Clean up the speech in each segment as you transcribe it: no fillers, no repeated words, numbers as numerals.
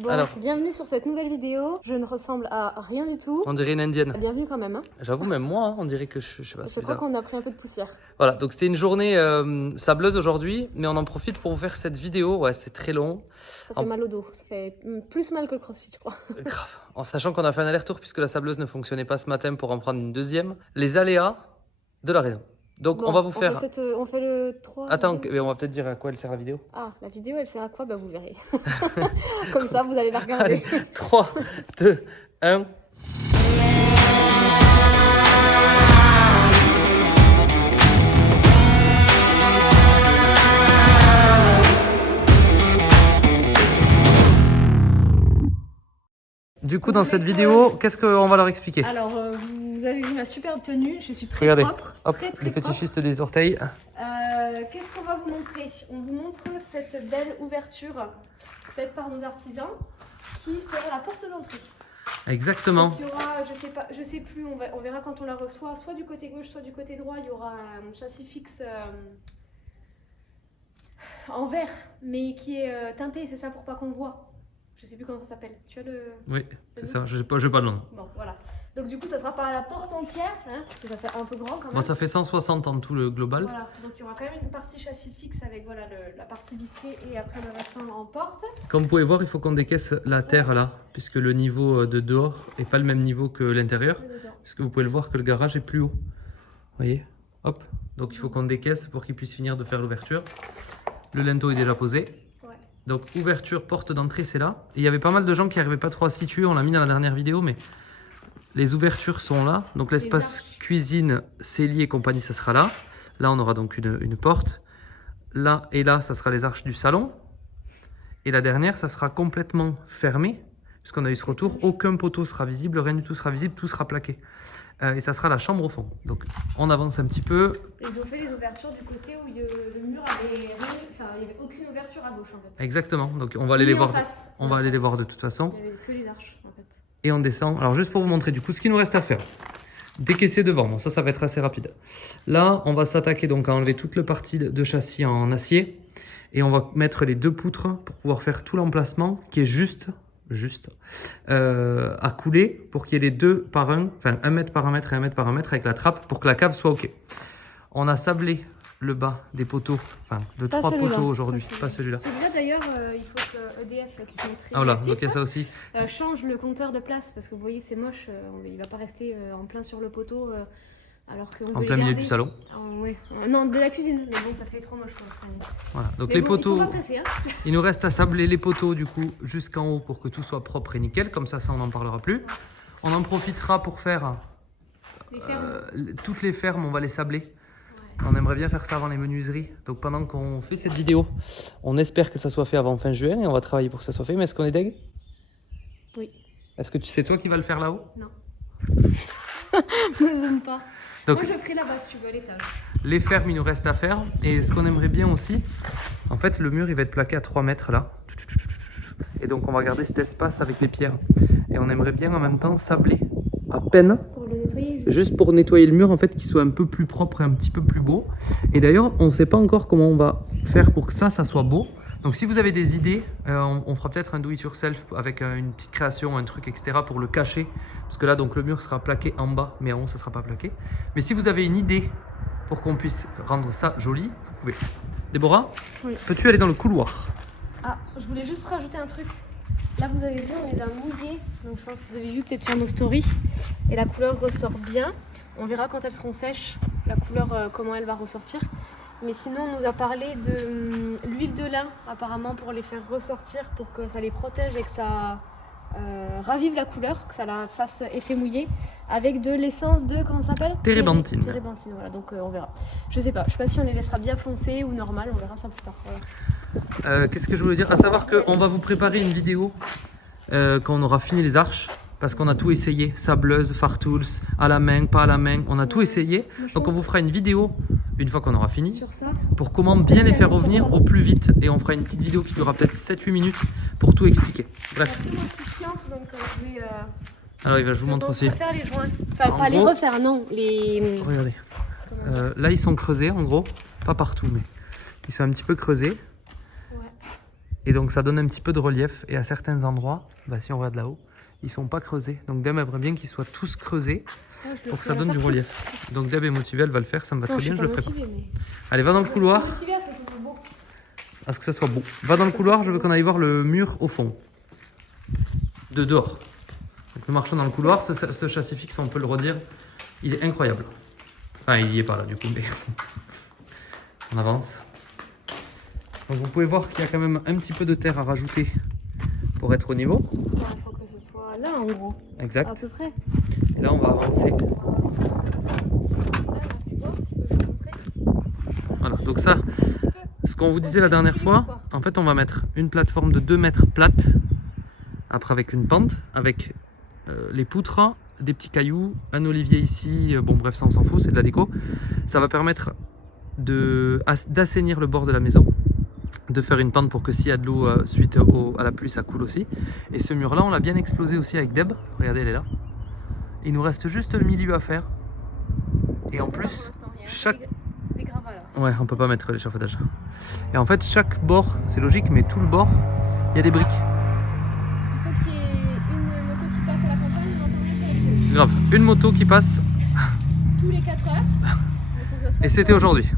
Bon, alors, bienvenue sur cette nouvelle vidéo. Je ne ressemble à rien du tout. On dirait une indienne. Bienvenue quand même. Hein. J'avoue, même moi, hein, on dirait que je sais pas. Je crois qu'on a pris un peu de poussière. Voilà, donc c'était une journée sableuse aujourd'hui, mais on en profite pour vous faire cette vidéo. Ouais, c'est très long. Ça fait mal au dos. Ça fait plus mal que le crossfit, je crois. Grave. En sachant qu'on a fait un aller-retour puisque la sableuse ne fonctionnait pas ce matin pour en prendre une deuxième. Les aléas de la réunion. Donc bon, on va vous faire... on fait le 3... Attends, mais on va peut-être dire à quoi elle sert la vidéo. Ah, la vidéo elle sert à quoi? Bah vous verrez. Comme ça vous allez la regarder. Allez, 3, 2, 1... Du coup, dans cette vidéo, qu'est-ce qu'on va leur expliquer? Alors, vous avez vu ma superbe tenue, je suis très propre. Hop, très les propre. fétichistes des orteils. Qu'est-ce qu'on va vous montrer? On vous montre cette belle ouverture faite par nos artisans qui sera la porte d'entrée. Exactement. Donc, il y aura, je sais plus, on verra quand on la reçoit, soit du côté gauche, soit du côté droit, il y aura un châssis fixe en verre, mais qui est teinté, c'est ça pour pas qu'on voit. Je sais plus comment ça s'appelle. Tu as le... Oui, c'est ça. Je n'ai pas le nom. Bon, voilà. Donc du coup, ça sera pas la porte entière, hein, parce que ça fait un peu grand quand même. Bon, ça fait 160 en tout le global. Voilà. Donc il y aura quand même une partie châssis fixe avec voilà, la partie vitrée et après le restant en porte. Comme vous pouvez voir, il faut qu'on décaisse la terre là, puisque le niveau de dehors n'est pas le même niveau que l'intérieur. Puisque vous pouvez le voir que le garage est plus haut. Vous voyez? Hop. Donc il faut qu'on décaisse pour qu'il puisse finir de faire l'ouverture. Le linteau est déjà posé. Donc ouverture, porte d'entrée, c'est là. Et il y avait pas mal de gens qui n'arrivaient pas trop à situer, on l'a mis dans la dernière vidéo, mais les ouvertures sont là. Donc l'espace cuisine, cellier et compagnie, ça sera là. Là, on aura donc une porte. Là et là, ça sera les arches du salon. Et la dernière, ça sera complètement fermé, puisqu'on a eu ce retour. Aucun poteau sera visible, rien du tout sera visible, tout sera plaqué. Et ça sera la chambre au fond. Donc on avance un petit peu. Ils ont fait les ouvertures du côté où le mur avait... Enfin, il n'y avait aucune ouverture à gauche en fait. Exactement. Donc on va aller les voir. On va aller les voir de toute façon. Il n'y avait que les arches en fait. Et on descend. Alors juste pour vous montrer du coup ce qu'il nous reste à faire. Décaisser devant. Bon, ça va être assez rapide. Là, on va s'attaquer donc à enlever toute la partie de châssis en acier. Et on va mettre les deux poutres pour pouvoir faire tout l'emplacement qui est juste à couler pour qu'il y ait les deux par un, enfin 1 mètre par 1 mètre et 1 mètre par 1 mètre avec la trappe pour que la cave soit ok. On a sablé le bas des poteaux, enfin de 3 poteaux aujourd'hui, pas celui-là. Celui-là d'ailleurs, il faut que EDF, qui sont très voilà, réactifs, donc il y a ça aussi. Change le compteur de place parce que vous voyez c'est moche, il va pas rester en plein sur le poteau. Alors en plein milieu du salon. Ouais. Non, de la cuisine, mais bon, ça fait trop moche. Quoi. Voilà. Donc mais les bon, poteaux, ils sont pas pressés, hein. Il nous reste à sabler les poteaux du coup jusqu'en haut pour que tout soit propre et nickel. Comme ça, on n'en parlera plus. On en profitera pour faire toutes les fermes, on va les sabler. Ouais. On aimerait bien faire ça avant les menuiseries. Donc pendant qu'on fait cette vidéo, on espère que ça soit fait avant fin juin et on va travailler pour que ça soit fait. Mais est-ce qu'on est deg? Oui. Est-ce que c'est toi qui vas le faire là-haut? Non. Me zoome pas. Donc, moi je ferai là-bas si tu veux à l'étage. Les fermes, il nous reste à faire. Et ce qu'on aimerait bien aussi, en fait, le mur, il va être plaqué à 3 mètres là. Et donc, on va garder cet espace avec les pierres. Et on aimerait bien en même temps sabler à peine. Pour le nettoyer. Juste pour nettoyer le mur, en fait, qu'il soit un peu plus propre et un petit peu plus beau. Et d'ailleurs, on ne sait pas encore comment on va faire pour que ça soit beau. Donc si vous avez des idées, on fera peut-être un do it yourself avec une petite création, un truc, etc. pour le cacher. Parce que là, donc le mur sera plaqué en bas, mais en haut, ça ne sera pas plaqué. Mais si vous avez une idée pour qu'on puisse rendre ça joli, vous pouvez. Déborah, oui. Peux-tu aller dans le couloir? Ah, je voulais juste rajouter un truc. Là, vous avez vu, on les a mouillés. Donc je pense que vous avez vu peut-être sur nos stories. Et la couleur ressort bien. On verra quand elles seront sèches, la couleur, comment elle va ressortir. Mais sinon, on nous a parlé de l'huile de lin, apparemment, pour les faire ressortir, pour que ça les protège et que ça ravive la couleur, que ça la fasse effet mouillé, avec de l'essence de, comment ça s'appelle? Térébenthine. Térébenthine, voilà, donc on verra. Je sais pas si on les laissera bien foncés ou normal, on verra ça plus tard. Voilà. Qu'est-ce que je voulais dire? À savoir qu'on va vous préparer une vidéo quand on aura fini les arches. Parce qu'on a tout essayé, sableuse, fartools, à la main, pas à la main, on a tout essayé. Donc on vous fera une vidéo, une fois qu'on aura fini, sur ça, pour comment bien les faire revenir au plus vite. Et on fera une petite vidéo qui durera peut-être 7-8 minutes pour tout expliquer. Bref. Moi, je suis chiante, donc je vais... Alors je vous montre aussi. Refaire les joints. Enfin, pas les refaire, non. Les... Regardez. Là, ils sont creusés, en gros. Pas partout, mais ils sont un petit peu creusés. Ouais. Et donc ça donne un petit peu de relief. Et à certains endroits, bah, si on regarde là-haut, ils sont pas creusés. Donc Deb aimerait bien qu'ils soient tous creusés pour que ça donne du relief. Donc Deb est motivée, elle va le faire, ça me va très bien, je le ferai pas. Allez, va dans le couloir. Je suis motivée à ce que ça soit beau. À ce que ça soit beau. Va dans le couloir, je veux qu'on aille voir le mur au fond. De dehors. Donc nous marchons dans le couloir, ce châssis fixe, on peut le redire, il est incroyable. Enfin, il y est pas là du coup, mais on avance. Donc vous pouvez voir qu'il y a quand même un petit peu de terre à rajouter pour être au niveau. Il faut que ce soit là en gros. Exact. À peu près. Et là on va avancer. Là, tu vois, je peux te montrer. Voilà, donc ça, ce qu'on vous disait la dernière fois, en fait on va mettre une plateforme de 2 mètres plate, après avec une pente, avec les poutres, des petits cailloux, un olivier ici, bon bref ça on s'en fout, c'est de la déco. Ça va permettre d'assainir le bord de la maison, de faire une pente pour que s'il y a de l'eau suite à la pluie ça coule aussi. Et ce mur là on l'a bien explosé aussi avec Deb, regardez elle est là. Il nous reste juste le milieu à faire. Et en plus, chaque... Des gravats là. Ouais, on peut pas mettre l'échafaudage. Et en fait chaque bord, c'est logique, mais tout le bord, il y a des briques. Il faut qu'il y ait une moto qui passe à la campagne, j'entends. Grave, une moto qui passe Tous les 4 heures. et c'était aujourd'hui.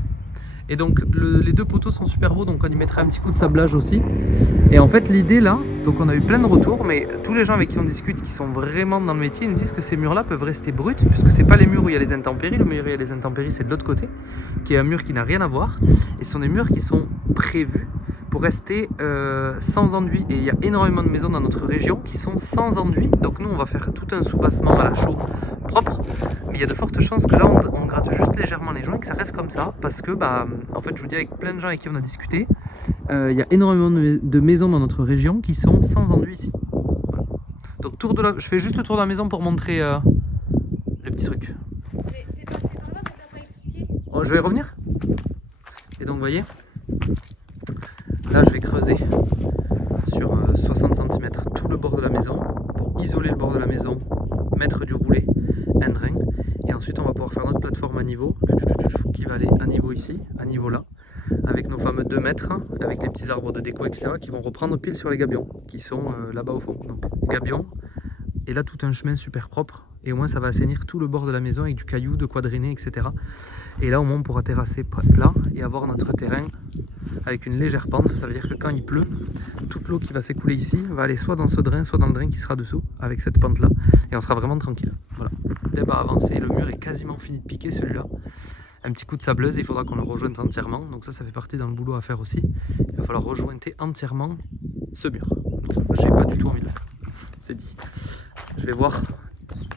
Et donc les 2 poteaux sont super beaux, donc on y mettra un petit coup de sablage aussi. Et en fait l'idée là, donc on a eu plein de retours, mais tous les gens avec qui on discute qui sont vraiment dans le métier, ils nous disent que ces murs là peuvent rester bruts, puisque c'est pas les murs où il y a les intempéries, le mur où il y a les intempéries c'est de l'autre côté, qui est un mur qui n'a rien à voir, et ce sont des murs qui sont prévus pour rester sans enduit. Et il y a énormément de maisons dans notre région qui sont sans enduit, donc nous on va faire tout un soubassement à la chaux propre, mais il y a de fortes chances que là on gratte juste légèrement les joints et que ça reste comme ça, parce que bah en fait je vous dis avec plein de gens avec qui on a discuté, il y a énormément de maisons dans notre région qui sont sans enduit ici. Voilà. Donc je fais juste le tour de la maison pour montrer le petit truc. T'es passé par là, mais t'as pas expliqué. Oh, je vais y revenir. Et donc vous voyez, là je vais creuser sur 60 cm tout le bord de la maison pour isoler le bord de la maison, mettre du roulet, un drain, et ensuite on va pouvoir faire notre plateforme à niveau qui va aller à niveau ici, à niveau là, avec nos fameux 2 mètres, avec les petits arbres de déco etc qui vont reprendre pile sur les gabions qui sont là-bas au fond. Donc gabions, et là tout un chemin super propre, et au moins ça va assainir tout le bord de la maison avec du caillou, de quoi drainer etc. Et là au moins on pourra terrasser plat et avoir notre terrain avec une légère pente. Ça veut dire que quand il pleut, toute l'eau qui va s'écouler ici va aller soit dans ce drain, soit dans le drain qui sera dessous, avec cette pente là, et on sera vraiment tranquille. Voilà, Deb a avancé, le mur est quasiment fini de piquer celui-là. Un petit coup de sableuse et il faudra qu'on le rejoigne entièrement, donc ça fait partie dans le boulot à faire aussi. Il va falloir rejointer entièrement ce mur. J'ai pas du tout envie de le faire, c'est dit. Je vais voir,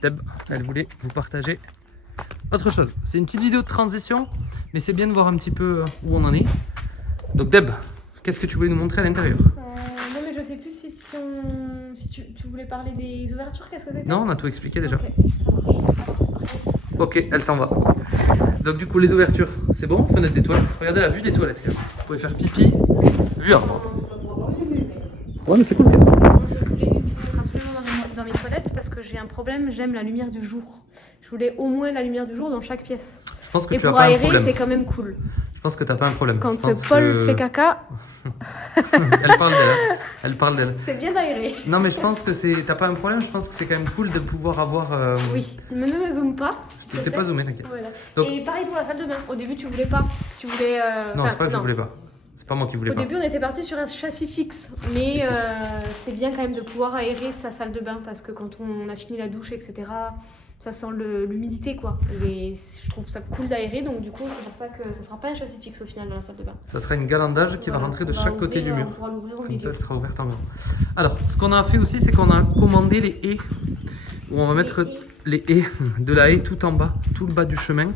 Deb, elle voulait vous partager autre chose. C'est une petite vidéo de transition, mais c'est bien de voir un petit peu où on en est. Donc Deb, qu'est-ce que tu voulais nous montrer à l'intérieur? Non mais je sais plus si tu voulais parler des ouvertures, qu'est-ce que c'était? Non, on a tout expliqué déjà. Ok, ça marche. Ok, elle s'en va. Donc du coup les ouvertures, c'est bon, fenêtre des toilettes. Regardez la vue des toilettes. Vous pouvez faire pipi, vue arbre. Non, c'est pas pour avoir une vue, mais... Ouais mais c'est cool. Moi je voulais une fenêtre absolument dans mes toilettes parce que j'ai un problème, j'aime la lumière du jour. Je voulais au moins la lumière du jour dans chaque pièce. Je pense que Et tu as pour pas un aérer, problème. c'est quand même cool. Je pense que t'as pas un problème. Quand Je pense Paul que... fait caca, Elle parle d'elle. Hein. Elle parle d'elle. c'est bien d'aérer. Non mais je pense que t'as pas un problème. Je pense que c'est quand même cool de pouvoir avoir. Oui, mais ne me zoome pas. Tu t'es pas zoomé, t'inquiète. Voilà. Donc- Et pareil pour la salle de bain. Au début, tu voulais pas. Tu voulais. Non, enfin, c'est pas que je voulais pas. C'est pas moi qui voulais Au pas. début, on était parti sur un châssis fixe, mais c'est bien quand même de pouvoir aérer sa salle de bain parce que quand on a fini la douche, etc., ça sent l'humidité quoi. Et je trouve ça cool d'aérer, donc du coup, c'est pour ça que ça sera pas un châssis fixe au final dans la salle de bain. Ça sera une galandage qui va Voilà. rentrer de On va chaque côté du ouvrir, mur. On pourra l'ouvrir au Comme milieu. ça, elle sera ouverte en grand. Alors, ce qu'on a fait aussi, c'est qu'on a commandé les haies. Où on va mettre les haies de la haie tout en bas, tout le bas du chemin,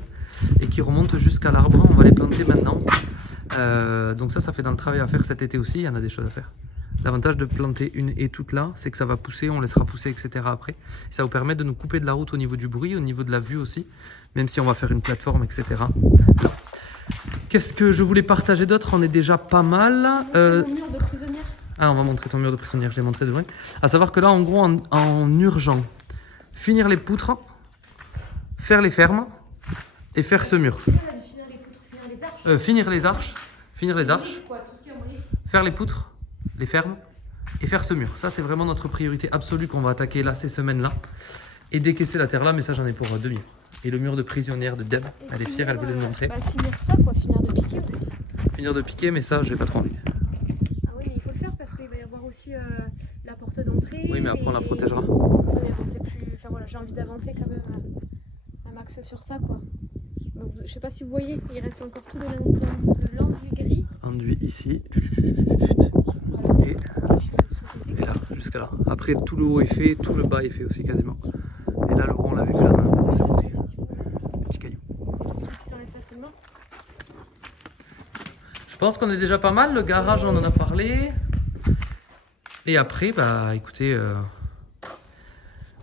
et qui remontent jusqu'à l'arbre. On va les planter maintenant. Donc ça fait dans le travail à faire cet été aussi. Il y en a des choses à faire. L'avantage de planter une haie toute là, c'est que ça va pousser, on laissera pousser, etc. après. Ça vous permet de nous couper de la route au niveau du bruit, au niveau de la vue aussi, même si on va faire une plateforme, etc. Qu'est-ce que je voulais partager d'autre? On est déjà pas mal. Mon mur de prisonnière. Ah, on va montrer ton mur de prisonnière, je l'ai montré de loin. À savoir que là, en gros, en urgent, finir les poutres, faire les fermes et faire ce mur. Finir les poutres, finir les arches. Finir les arches, Quoi, tout ce qui est en briques. faire les poutres les fermes et faire ce mur. Ça, c'est vraiment notre priorité absolue qu'on va attaquer là, ces semaines-là. Et décaisser la terre là, mais ça, j'en ai pour 2 murs. Et le mur de prisonnière de Deb, elle est fière, elle voulait le montrer. Finir ça, quoi, finir de piquer aussi. Finir de piquer, mais ça, j'ai pas trop envie. Ah oui, mais il faut le faire parce qu'il va y avoir aussi la porte d'entrée. Oui, mais après, on la protégera. Oui, mais bon, c'est plus... Enfin voilà, j'ai envie d'avancer quand même un max sur ça, quoi. Donc, je sais pas si vous voyez, il reste encore tout de l'enduit gris. Enduit ici. Et là, jusqu'à là. Après, tout le haut est fait, tout le bas est fait aussi quasiment. Et là, le haut, on l'avait fait là, c'est beauté. Petit caillou. Qui s'enlève facilement. Je pense qu'on est déjà pas mal. Le garage, on en a parlé. Et après, bah écoutez,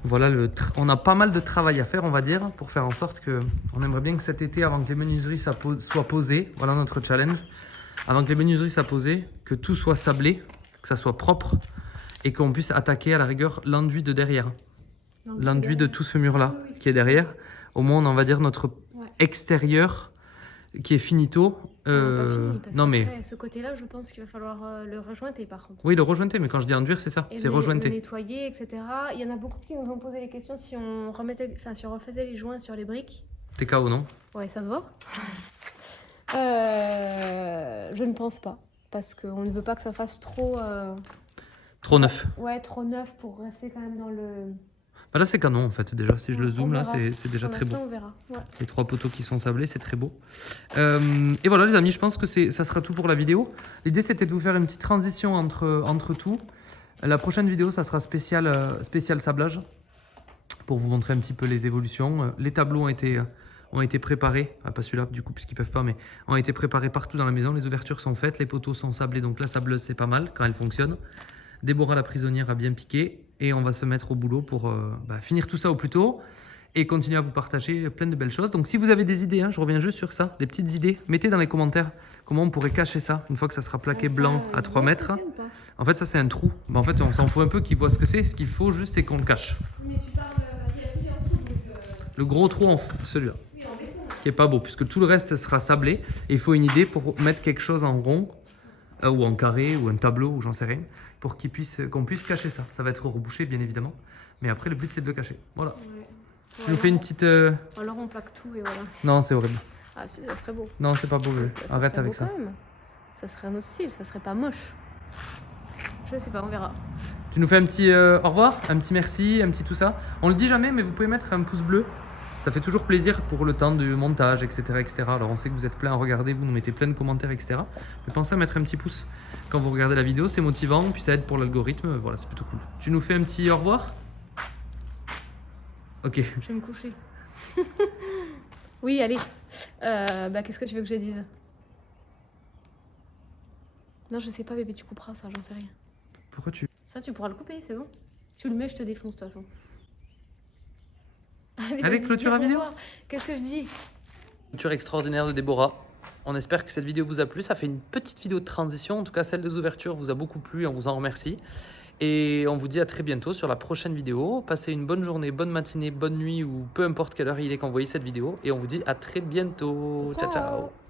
voilà, on a pas mal de travail à faire, on va dire, pour faire en sorte que... On aimerait bien que cet été, avant que les menuiseries soient posées, voilà notre challenge, avant que les menuiseries soient posées, que tout soit sablé, que ça soit propre, et qu'on puisse attaquer à la rigueur l'enduit de derrière. L'enduit de tout ce mur-là, qui est derrière. Au moins, on va dire notre extérieur, qui est finito. Pas fini, parce non mais... ce côté-là, je pense qu'il va falloir le rejointer par contre. Oui, le rejointer, mais quand je dis enduire, c'est ça, c'est rejointer. Le nettoyer, etc. Il y en a beaucoup qui nous ont posé les questions si on si on refaisait les joints sur les briques. T'es KO, non? Ouais, ça se voit. Je ne pense pas, parce qu'on ne veut pas que ça fasse trop... Trop neuf. Ouais, trop neuf pour rester quand même dans le... Bah là, c'est canon en fait, déjà. Si je le zoome, là, c'est déjà très beau. On verra. Ouais. Les 3 poteaux qui sont sablés, c'est très beau. Et voilà, les amis, je pense que ça sera tout pour la vidéo. L'idée, c'était de vous faire une petite transition entre tout. La prochaine vidéo, ça sera spécial sablage, pour vous montrer un petit peu les évolutions. Les tableaux ont été préparés, pas celui-là du coup, puisqu'ils peuvent pas, mais ont été préparés partout dans la maison. Les ouvertures sont faites, les poteaux sont sablés, donc la sableuse, c'est pas mal quand elle fonctionne. Déborah, la prisonnière, a bien piqué. Et on va se mettre au boulot pour finir tout ça au plus tôt et continuer à vous partager plein de belles choses. Donc si vous avez des idées, je reviens juste sur ça, des petites idées, mettez dans les commentaires comment on pourrait cacher ça une fois que ça sera plaqué blanc à 3 mètres. En fait, ça c'est un trou. En fait, on s'en fout un peu qu'ils voient ce que c'est. Ce qu'il faut juste, c'est qu'on le cache. Mais tu parles s'il y a plusieurs trous, donc... Le gros trou, celui-là, qui est pas beau, puisque tout le reste sera sablé. Et il faut une idée pour mettre quelque chose en rond, ou en carré, ou un tableau, ou j'en sais rien, pour qu'on puisse cacher ça. Ça va être rebouché, bien évidemment. Mais après, le but, c'est de le cacher. Voilà. Ouais. Tu nous fais une petite... Alors, on plaque tout et voilà. Non, c'est horrible. Ah, si, ça serait beau. Non, c'est pas beau. Arrête avec ça. Quand même. Ça serait un autre style, ça serait pas moche. Je sais pas, on verra. Tu nous fais un petit au revoir, un petit merci, un petit tout ça. On le dit jamais, mais vous pouvez mettre un pouce bleu. Ça fait toujours plaisir pour le temps du montage, etc., etc. Alors on sait que vous êtes plein à regarder, vous nous mettez plein de commentaires, etc. Mais pensez à mettre un petit pouce quand vous regardez la vidéo, c'est motivant, puis ça aide pour l'algorithme, voilà, c'est plutôt cool. Tu nous fais un petit au revoir? Ok. Je vais me coucher. Oui, allez. Qu'est-ce que tu veux que je dise? Non, je sais pas, bébé, tu couperas ça, j'en sais rien. Pourquoi tu... Ça, tu pourras le couper, c'est bon. Tu le mets, je te défonce de toute façon. Allez, clôture la vidéo. Qu'est-ce que je dis? Clôture extraordinaire de Déborah. On espère que cette vidéo vous a plu. Ça fait une petite vidéo de transition. En tout cas, celle des ouvertures vous a beaucoup plu. On vous en remercie. Et on vous dit à très bientôt sur la prochaine vidéo. Passez une bonne journée, bonne matinée, bonne nuit ou peu importe quelle heure il est quand vous voyez cette vidéo. Et on vous dit à très bientôt. Ciao, ciao.